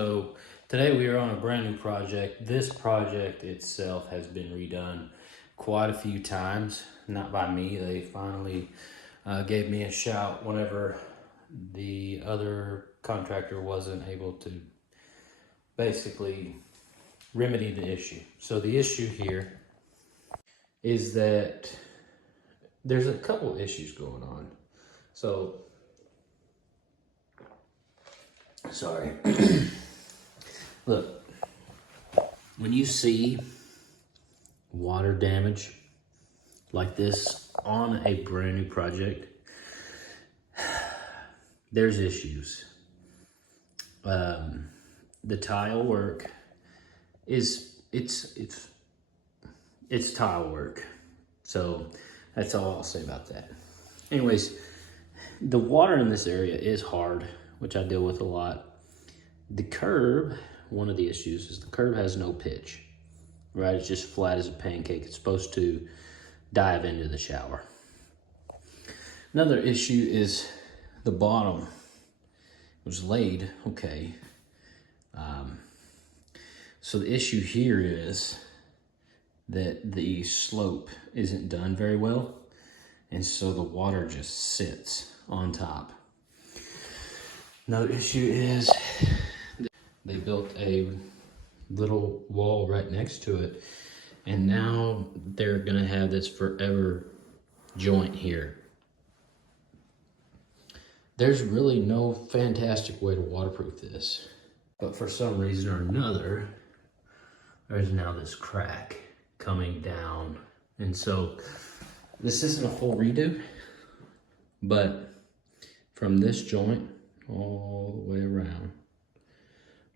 So today we are on a brand new project. This project itself has been redone quite a few times, not by me. They finally gave me a shout whenever the other contractor wasn't able to basically remedy the issue. So the issue here is that there's a couple issues going on. So, sorry. Look, when you see water damage like this on a brand new project, there's issues. The tile work is it's tile work, so that's all I'll say about that. Anyways, the water in this area is hard, which I deal with a lot. The curb, one of the issues is the curb has no pitch, right? It's just flat as a pancake. It's supposed to dive into the shower. Another issue is the bottom was laid, okay. So the issue here is that the slope isn't done very well, and so the water just sits on top. Another issue is they built a little wall right next to it, and now they're gonna have this forever joint here. There's really no fantastic way to waterproof this, but for some reason or another, there's now this crack coming down. And so this isn't a full redo, but from this joint all the way around,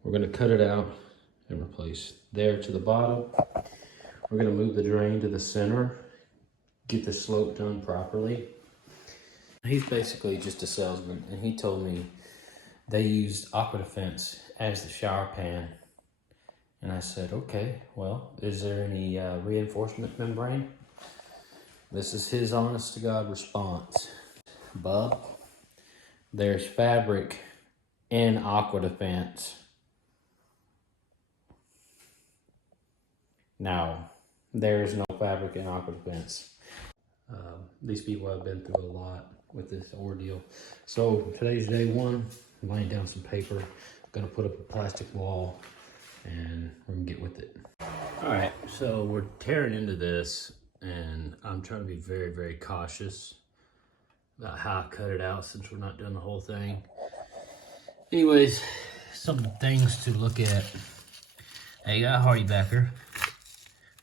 we're gonna cut it out and replace there to the bottom. We're gonna move the drain to the center, get the slope done properly. He's basically just a salesman, and he told me they used Aqua Defense as the shower pan. And I said, okay, well, is there any reinforcement membrane? This is his honest to God response. Bub, there's fabric in Aqua Defense. Now, there's no fabric in Aqua Defense. These people have been through a lot with this ordeal. So today's day one, I'm laying down some paper, gonna put up a plastic wall, and we're gonna get with it. All right, so we're tearing into this, and I'm trying to be very, very cautious about how I cut it out since we're not doing the whole thing. Anyways, some things to look at. They got a hardy backer.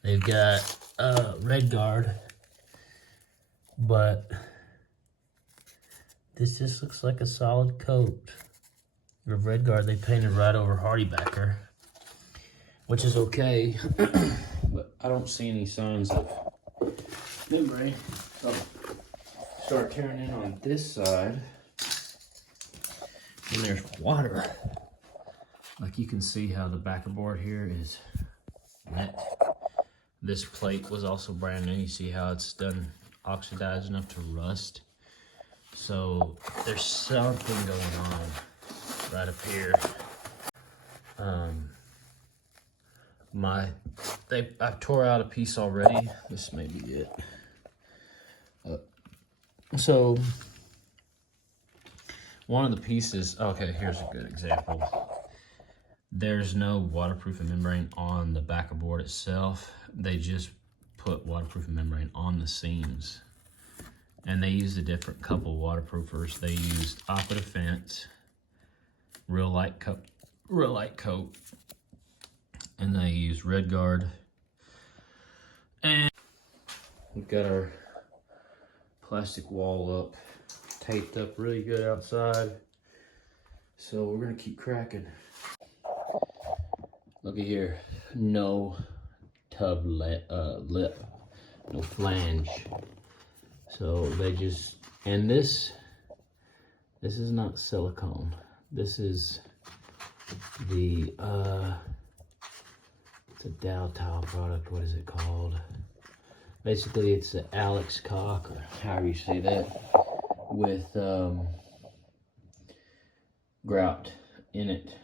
They've got a red guard, but this just looks like a solid coat of red guard they painted right over hardy backer, which is okay, but I don't see any signs of membrane. So start tearing in on this side, and there's water. Like you can see how the backer board here is wet. This plate was also brand new. You see how it's done oxidized enough to rust. So there's something going on right up here. I tore out a piece already. This may be it. So one of the pieces, okay, here's a good example. There's no waterproofing membrane on the backer board itself. They just put waterproofing membrane on the seams. And they used a different couple waterproofers. They used Aqua Defense, real light coat, and they used Red Guard. And we've got our plastic wall up, taped up really good outside. So we're gonna keep cracking. Look at here, no tub lip, no flange. So they just, and this is not silicone. This is the, it's a Dow tile product. What is it called? Basically, it's the Alex cock, or however you say that, with grout in it.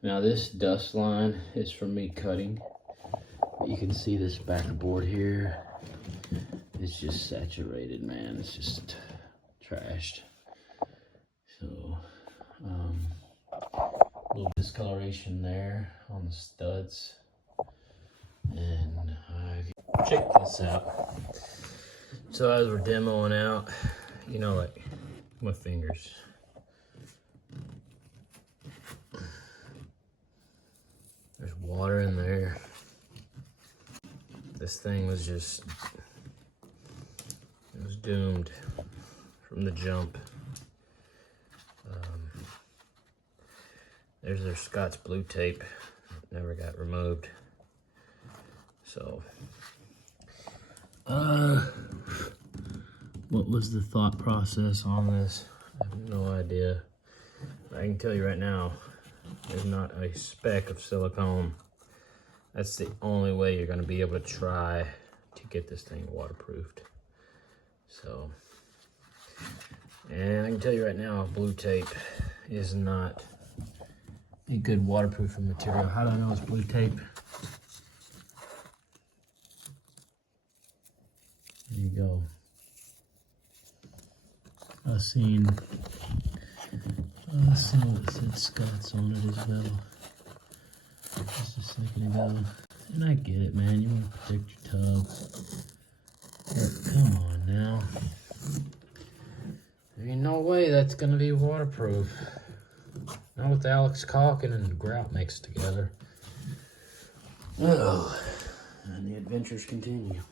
Now this dust line is from me cutting. You can see this backboard here. It's just saturated, man. It's just trashed. So, a little discoloration there on the studs. And check this out. So as we're demoing out, you know, like my fingers. There's water in there. This thing was just, it was doomed from the jump. There's their Scott's blue tape. Never got removed. So, what was the thought process on this? I have no idea. I can tell you right now, there's not a speck of silicone. That's the only way you're gonna be able to try to get this thing waterproofed. So, and I can tell you right now, blue tape is not a good waterproofing material. How do I know it's blue tape? There you go. I seen some of it said Scott's on it as well. Just a second ago. And I get it, man. You want to protect your tub. But come on now. There ain't no way that's going to be waterproof. Not with Alex caulking and grout mixed together. Oh, and the adventures continue.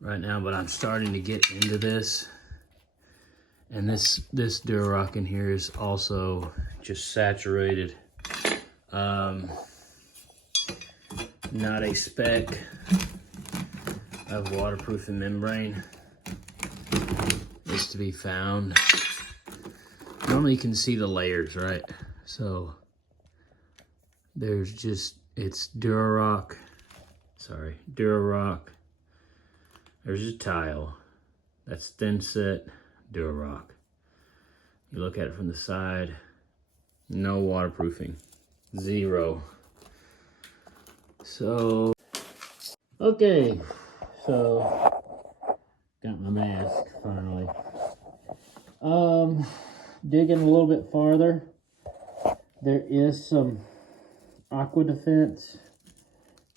Right now, but I'm starting to get into this. And this Durock in here is also just saturated. Not a speck of waterproofing membrane is to be found. Normally you can see the layers, right? So there's just, it's Durock. There's a tile. That's thin set Durock. You look at it from the side, no waterproofing, zero. So, okay, so got my mask finally. Digging a little bit farther, there is some aqua defense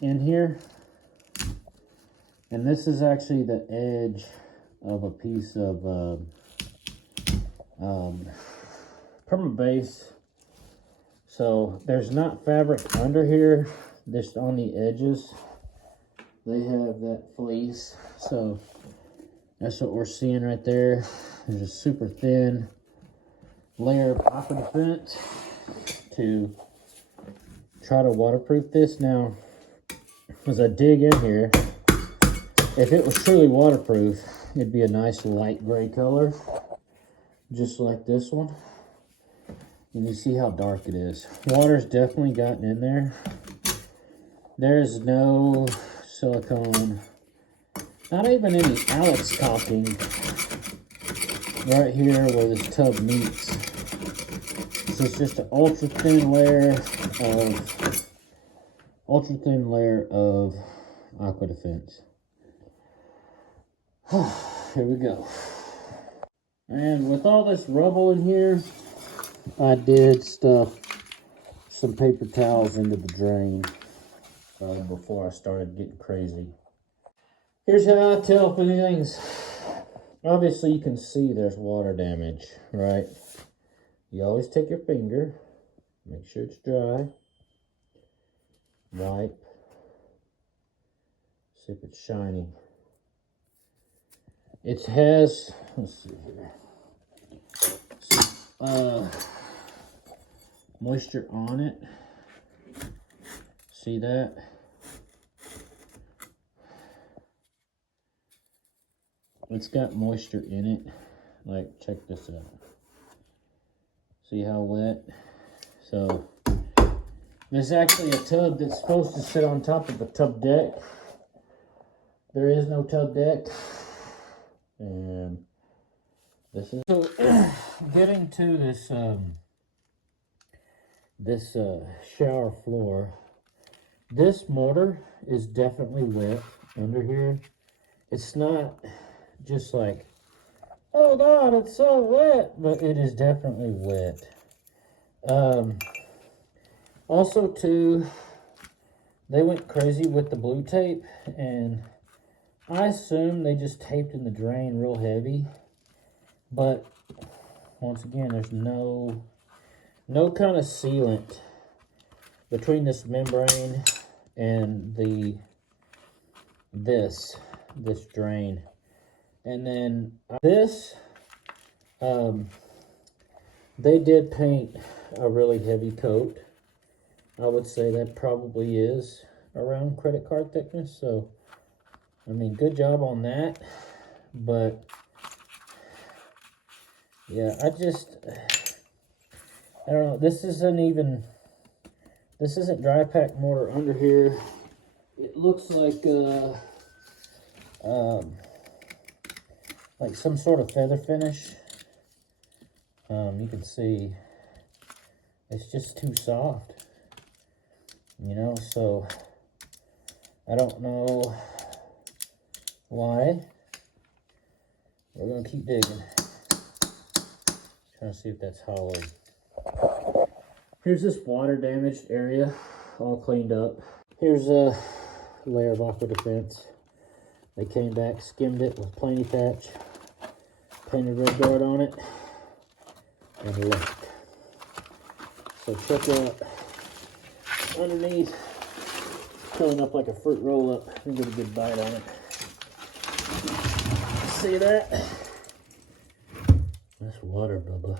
in here, and this is actually the edge of a piece of perma base. So there's not fabric under here, just on the edges they have that fleece. So that's what we're seeing right there. There's a super thin layer of aqua defense to try to waterproof this. Now, as I dig in here, if it was truly waterproof, it'd be a nice light gray color, just like this one. And you see how dark it is. Water's definitely gotten in there. There's no silicone, not even any Alex caulking right here where this tub meets. So it's just an ultra thin layer of aqua defense. Here we go. And with all this rubble in here, I did stuff some paper towels into the drain before I started getting crazy. Here's how I tell if anything's, obviously you can see there's water damage, right? You always take your finger, make sure it's dry, wipe, see if it's shiny. It has, let's see here, moisture on it. See that? It's got moisture in it. Like, check this out. See how wet? So, this is actually a tub that's supposed to sit on top of a tub deck. There is no tub deck. And this is, so getting to this this shower floor. This mortar is definitely wet under here. It's not just like, oh God, it's so wet, but it is definitely wet. Also too, they went crazy with the blue tape, and I assume they just taped in the drain real heavy. But once again, there's no kind of sealant between this membrane and this drain. And then this, they did paint a really heavy coat. I would say that probably is around credit card thickness. So, I mean, good job on that. But yeah, I don't know. This isn't dry pack mortar under here. It looks like some sort of feather finish. You can see it's just too soft, you know, so I don't know why. We're gonna keep digging, trying to see if that's hollow. Here's this water damaged area all cleaned up. Here's a layer of aqua defense. They came back, skimmed it with plainy patch, painted red guard on it, and left. So check out underneath, curling up like a fruit roll up. And get a good bite on it. See that? That's water, Bubba.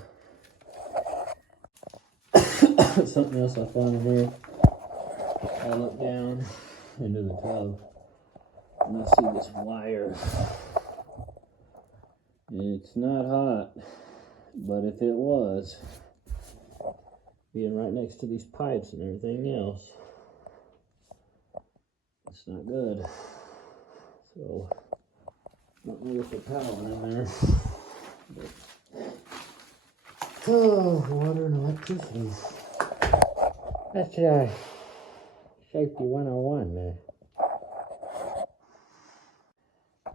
Something else I found in here. I look down into the tub and I see this wire. It's not hot, but if it was, being right next to these pipes and everything else, it's not good. So, don't know if the power in there. But, oh, water and electricity. That's safety 101, man.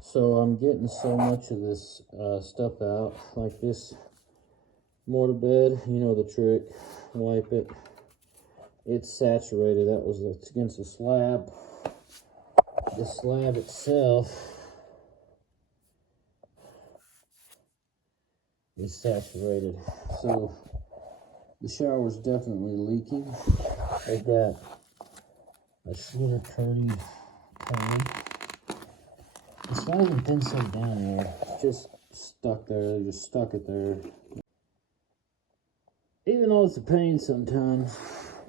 So I'm getting so much of this stuff out, like this mortar bed, you know the trick, wipe it. It's saturated, it's against the slab. The slab itself is saturated. So the shower's definitely leaking. I got a shorter curdy paint. It's not even been so down there. It's just stuck there. They just stuck it there. Even though it's a pain sometimes,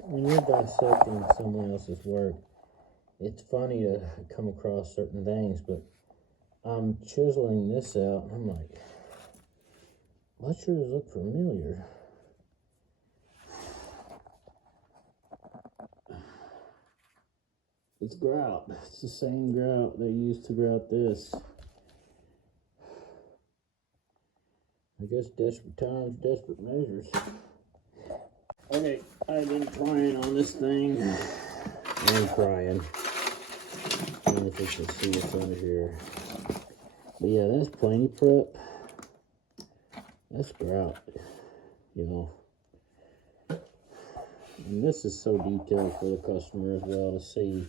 when you're dissecting someone else's work, it's funny to come across certain things, but I'm chiseling this out, and I'm like, that sure does look familiar. It's grout. It's the same grout they used to grout this. I guess desperate times, desperate measures. Okay, I've been crying on this thing. I'm crying. I don't know if you can see what's under here. But yeah, that's plainy prep. That's grout, you know. And this is so detailed for the customer as well to see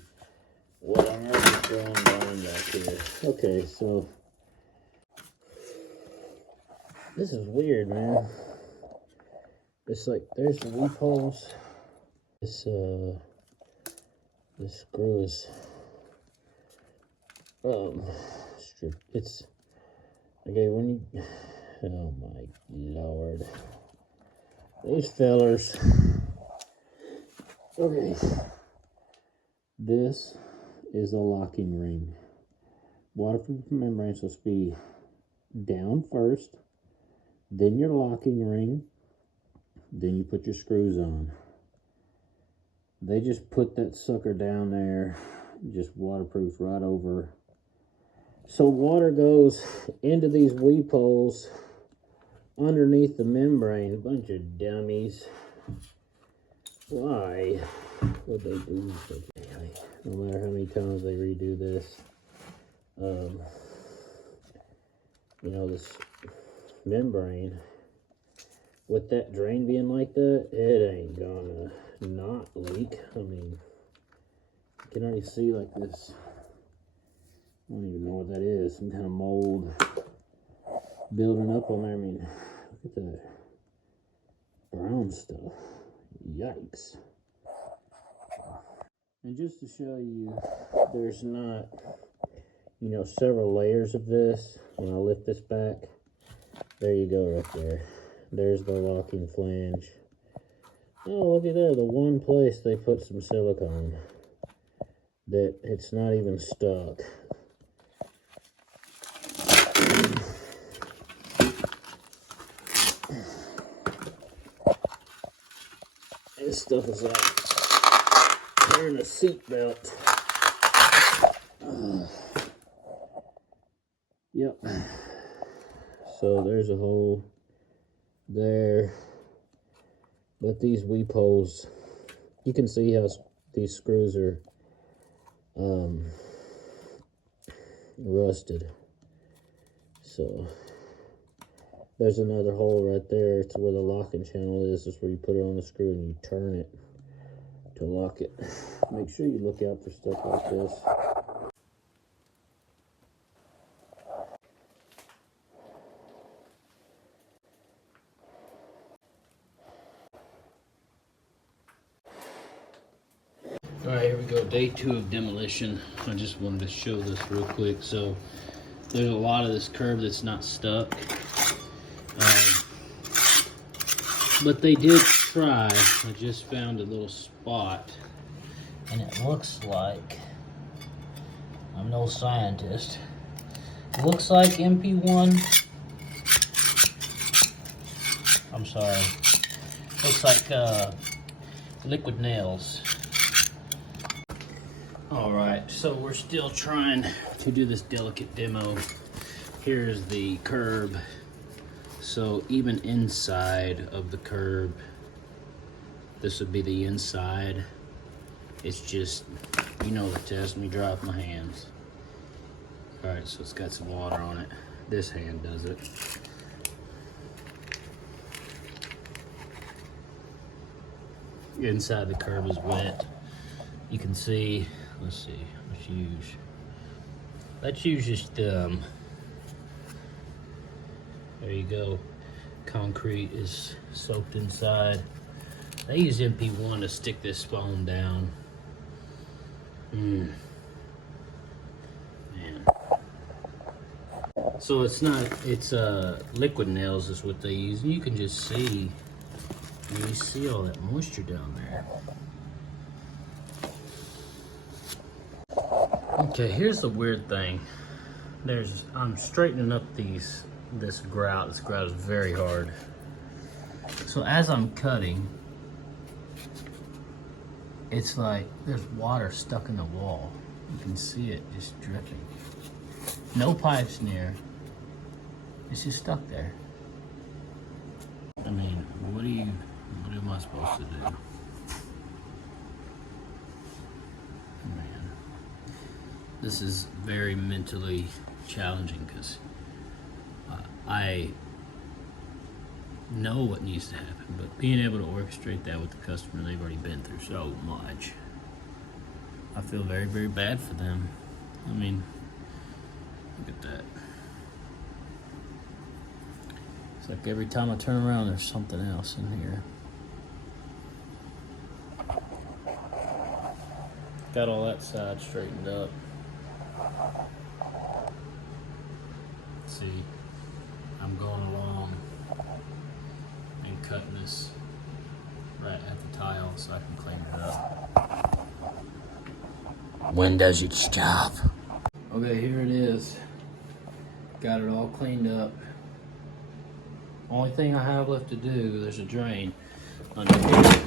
what I'm already throwing down back here. Okay, so this is weird, man. It's like there's the loopholes. This screw is stripped. It's okay when you. Oh my lord, these fellers. Okay, this is a locking ring. Waterproof membrane supposed to be down first, then your locking ring, then you put your screws on. They just put that sucker down there, just waterproof right over. So water goes into these weep holes underneath the membrane. A bunch of dummies. why would they do such a thing? No matter how many times they redo this, you know, this membrane, with that drain being like that, it ain't gonna not leak. I mean, you can already see like this, I don't even know what that is, some kind of mold building up on there. I mean, look at that brown stuff. Yikes. And just to show you, there's not, you know, several layers of this. When I lift this back, there you go right there. There's the locking flange. Oh, look at that, the one place they put some silicone that it's not even stuck. This stuff is like wearing a seatbelt. Yep. So there's a hole there. But these weep holes, you can see how these screws are rusted. So there's another hole right there. It's where the locking channel is. It's where you put it on the screw and you turn it to lock it. Make sure you look out for stuff like this. All right, here we go, day 2 of demolition. I just wanted to show this real quick. So there's a lot of this curb that's not stuck. But they did try. I just found a little spot. And it looks like, I'm no scientist, it looks like MP1. I'm sorry. Looks like liquid nails. Alright, so we're still trying to do this delicate demo. Here's the curb. So even inside of the curb, this would be the inside. It's just, you know the test, let me dry off my hands. Alright, so it's got some water on it. This hand does it. Inside the curb is wet. You can see, let's see, let's use. Let's use just, there you go. Concrete is soaked inside. They use MP1 to stick this foam down. Man. So it's not, it's liquid nails is what they use. And you can just see, you see all that moisture down there. Okay, here's the weird thing. I'm straightening up this grout. This grout is very hard. So as I'm cutting, it's like there's water stuck in the wall. You can see it just dripping. No pipes near. It's just stuck there. I mean, what am I supposed to do? Man, this is very mentally challenging because I know what needs to happen, but being able to orchestrate that with the customer, they've already been through so much. I feel very, very bad for them. I mean, look at that. It's like every time I turn around, there's something else in here. Got all that side straightened up. See, I'm going along and cutting this right at the tile so I can clean it up. When does it stop? Okay, here it is. Got it all cleaned up. Only thing I have left to do, there's a drain under here,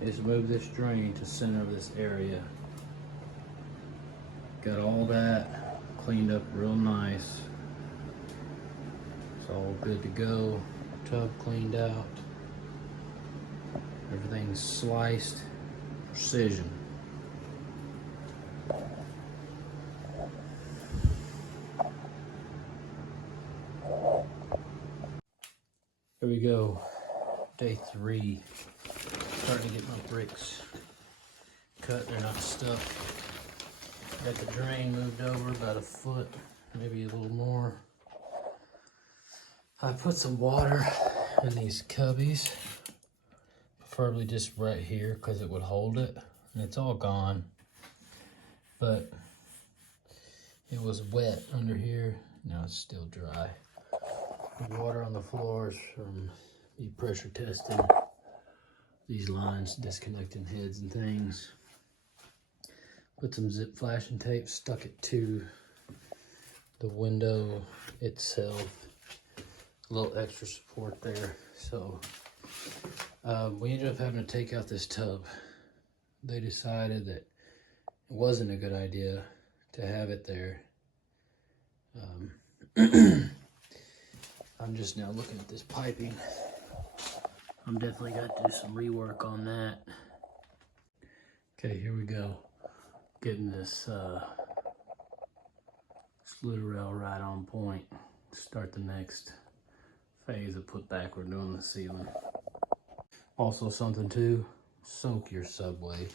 is move this drain to center of this area. Got all that cleaned up real nice. It's all good to go. Tub cleaned out. Everything's sliced, precision. Here we go, day 3. Starting to get my bricks cut, they're not stuck. Got the drain moved over about a foot, maybe a little more. I put some water in these cubbies, preferably just right here because it would hold it, and it's all gone. But it was wet under here, now it's still dry. The water on the floors from me pressure testing these lines, disconnecting heads and things. Put some zip flashing tape, stuck it to the window itself. A little extra support there. So we ended up having to take out this tub. They decided that it wasn't a good idea to have it there. I'm just now looking at this piping. I'm definitely got to do some rework on that. Okay, here we go. Getting this slid rail right on point. Start the next phase of put back we're doing the ceiling. Also something too, soak your subway.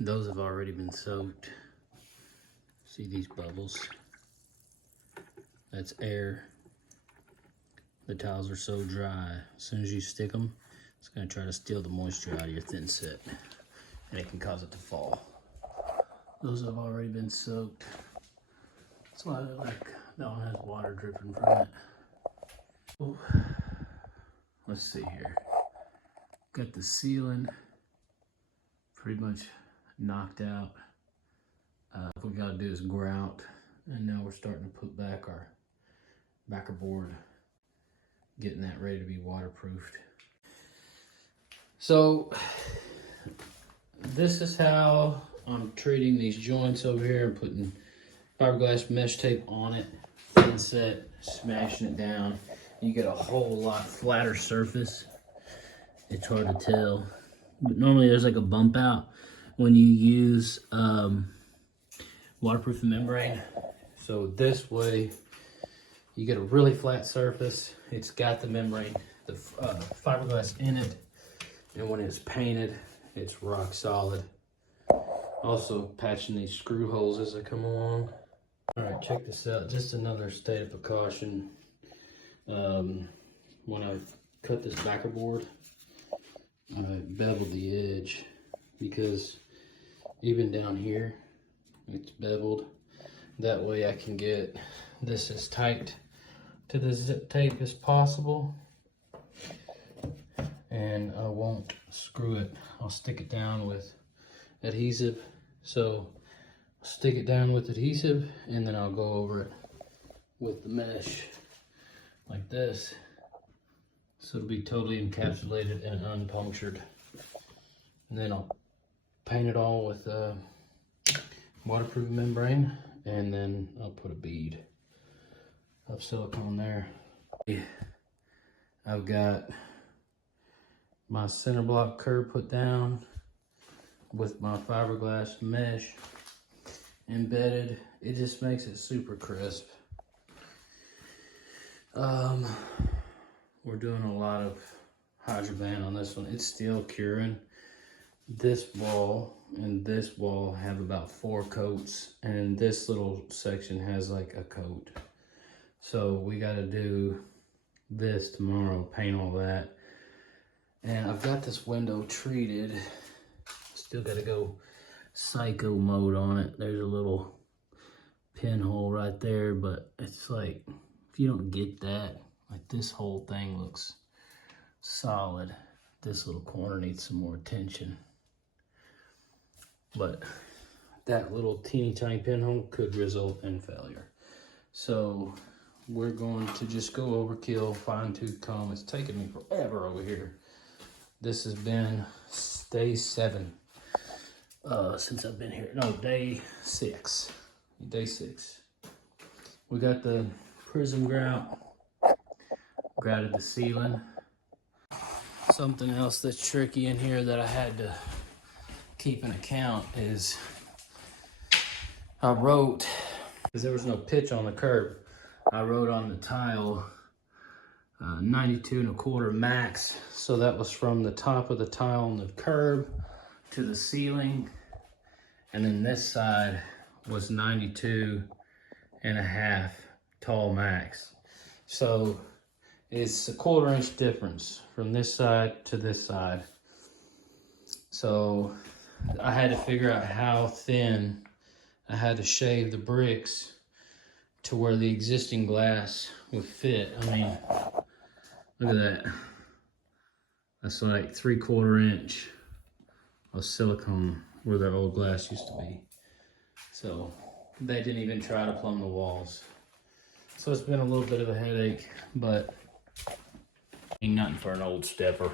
Those have already been soaked. See these bubbles? That's air. The tiles are so dry, as soon as you stick them, it's gonna try to steal the moisture out of your thin set, and it can cause it to fall. Those have already been soaked. That's why that one has water dripping from it. Ooh. Let's see here. Got the ceiling pretty much knocked out. What we gotta do is grout, and now we're starting to put back our backer board, getting that ready to be waterproofed. So this is how I'm treating these joints over here. I'm putting fiberglass mesh tape on it, thin set, smashing it down. You get a whole lot flatter surface. It's hard to tell, but normally there's like a bump out when you use waterproof membrane. So this way you get a really flat surface. It's got the membrane, the fiberglass in it, and when it's painted, it's rock solid. Also patching these screw holes as they come along. All right, check this out. Just another state of precaution. When I cut this backer board, I beveled the edge because even down here, it's beveled. That way I can get this as tight to the zip tape as possible, and I won't screw it. I'll stick it down with adhesive. So I'll stick it down with adhesive, and then I'll go over it with the mesh like this. So it'll be totally encapsulated and unpunctured. And then I'll paint it all with waterproof membrane, and then I'll put a bead of silicone there. I've got my center block curb put down with my fiberglass mesh embedded. It just makes it super crisp. We're doing a lot of hydroban on this one. It's still curing. This wall and this wall have about 4 coats, and this little section has like a coat. So we got to do this tomorrow, paint all that. And I've got this window treated. Still got to go psycho mode on it. There's a little pinhole right there, but it's like, if you don't get that, like this whole thing looks solid. This little corner needs some more attention. But that little teeny tiny pinhole could result in failure. So we're going to just go overkill, fine tooth comb. It's taken me forever over here. This has been day 7 since I've been here. No, day 6. Day 6. We got the prism grout, grouted the ceiling. Something else that's tricky in here that I had to keep an account is I wrote, because there was no pitch on the curb, I wrote on the tile 92 1/4 max. So that was from the top of the tile on the curb to the ceiling. And then this side was 92 1/2 tall max. So it's a 1/4 inch difference from this side to this side. So I had to figure out how thin I had to shave the bricks to where the existing glass would fit. I mean, look at that. That's like 3/4 inch of silicone where their old glass used to be. So they didn't even try to plumb the walls. So it's been a little bit of a headache, but ain't nothing for an old stepper.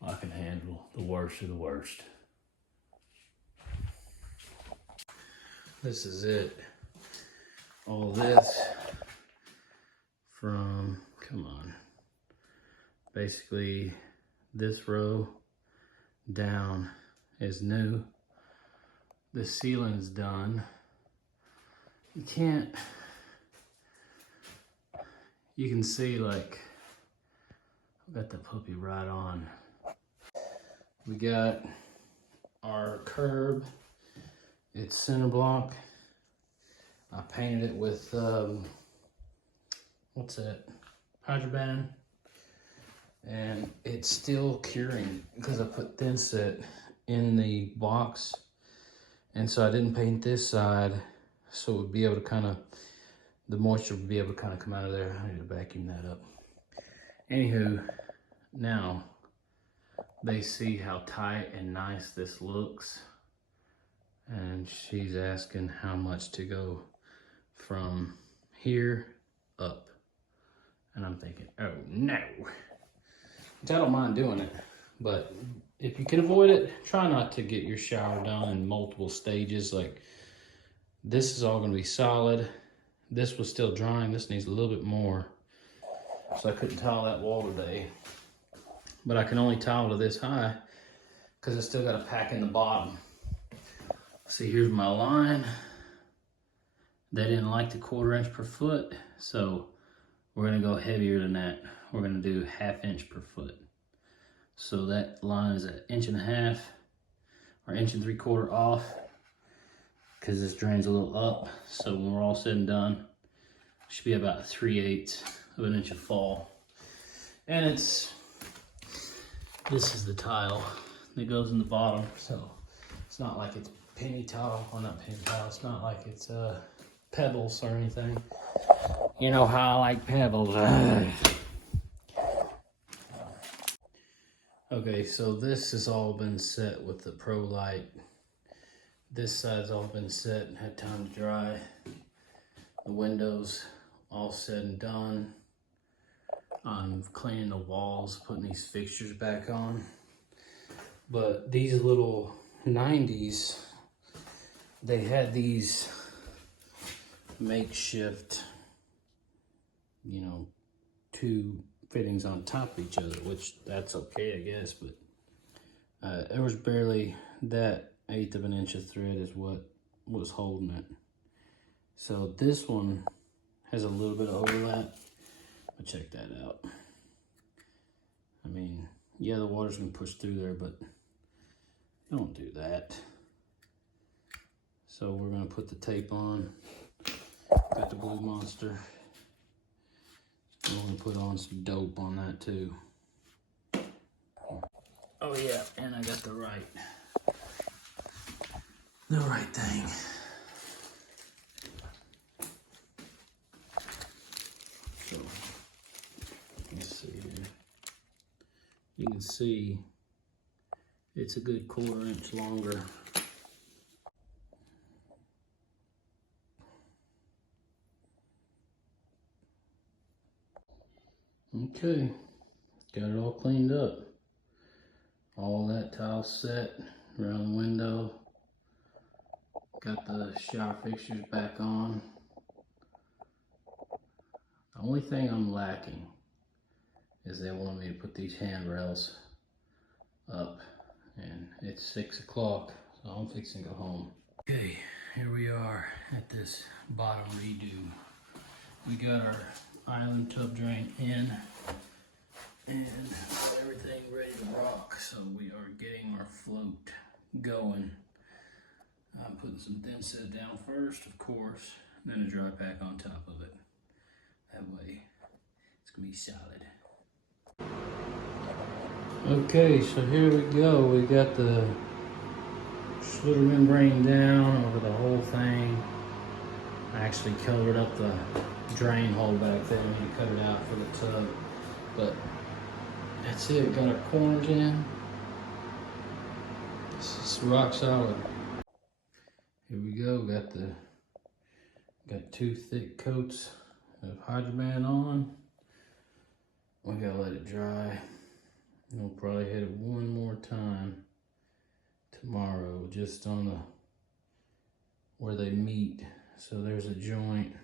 I can handle the worst of the worst. This is it. All this from, come on, basically this row down is new. The ceiling's done. You can see, like, I've got the puppy right on. We got our curb. It's center block. I painted it with, what's that? Hydroban. And it's still curing because I put thin set in the box. And so I didn't paint this side so it would be able to kind of, the moisture would be able to kind of come out of there. I need to vacuum that up. Anywho, now they see how tight and nice this looks. And she's asking how much to go from here up. And I'm thinking, oh no. Which I don't mind doing it, but if you can avoid it, try not to get your shower done in multiple stages. Like, this is all gonna be solid. This was still drying, this needs a little bit more. So I couldn't tile that wall today. But I can only tile to this high because I still gotta pack in the bottom. See, here's my line. They didn't like the 1/4 inch per foot, so we're gonna go heavier than that. We're gonna do 1/2 inch per foot. So that line is 1.5 inches or 1 3/4 off because this drains a little up. So when we're all said and done, it should be about 3/8 of an inch of fall. And this is the tile that goes in the bottom. So it's not like it's penny tile, or not penny tile, it's not like it's pebbles or anything. You know how I like pebbles. Okay, so this has all been set with the Pro Light. This side's all been set and had time to dry. The windows all said and done. I'm cleaning the walls, putting these fixtures back on. But these little 90s, they had these makeshift, you know, two fittings on top of each other, which that's okay, I guess, but there was barely that 1/8 of an inch of thread is what was holding it. So this one has a little bit of overlap, but check that out. I mean, yeah, the water's gonna push through there, but don't do that. So we're gonna put the tape on. Got the Blue Monster. We're gonna put on some dope on that too. Oh yeah, and I got the right thing. So let's see here. You can see it's a good 1/4 inch longer. Okay, got it all cleaned up. All that tile set around the window. Got the shower fixtures back on. The only thing I'm lacking is they want me to put these handrails up, and it's 6 o'clock, so I'm fixing to go home. Okay, here we are at this bottom redo. We got our island tub drain in and everything ready to rock, so we are getting our float going. I'm putting some thin set down first, of course, then a dry pack on top of it. That way it's gonna be solid. Okay, so here we go. We got the slitter membrane down over the whole thing. I actually covered up the drain hole back there. I need to cut it out for the tub. But that's it. Got our corners in. This is rock solid. Here we go. Got 2 thick coats of Hydroban on. We gotta let it dry. We'll probably hit it one more time tomorrow, just on the where they meet. So there's a joint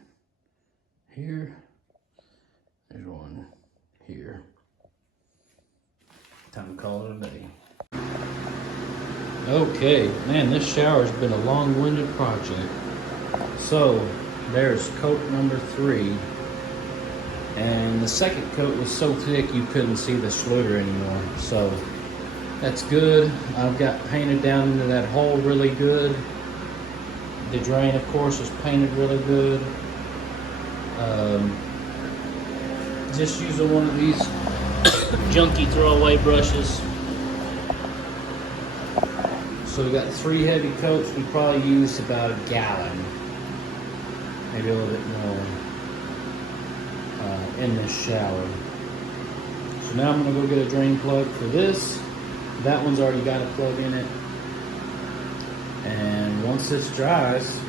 here. There's one here. Time to call it a day. Okay, man, this shower's been a long-winded project. So there's coat number 3. And the second coat was so thick you couldn't see the schluter anymore. So that's good. I've got painted down into that hole really good. The drain, of course, is painted really good. Just using one of these junky throwaway brushes. So we got 3 heavy coats. We probably used about a gallon, maybe a little bit more. In this shower. So now I'm gonna go get a drain plug for this. That one's already got a plug in it. And once this dries,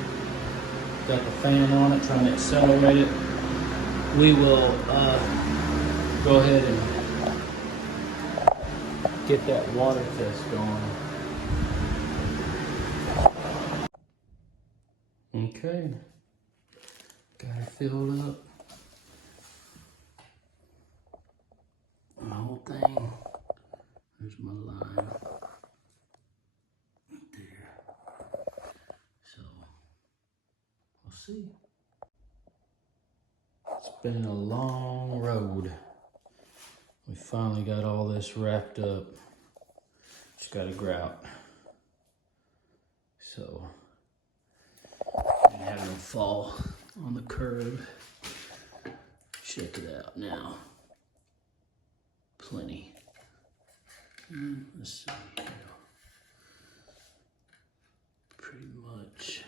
got the fan on it, trying to accelerate it, we will go ahead and get that water test going. Okay, got it filled up. The whole thing. There's my line there. So we'll see. It's been a long road. We finally got all this wrapped up. Just got a grout. So didn't have no fall on the curb. Check it out now. Plenty. Let's see here. Pretty much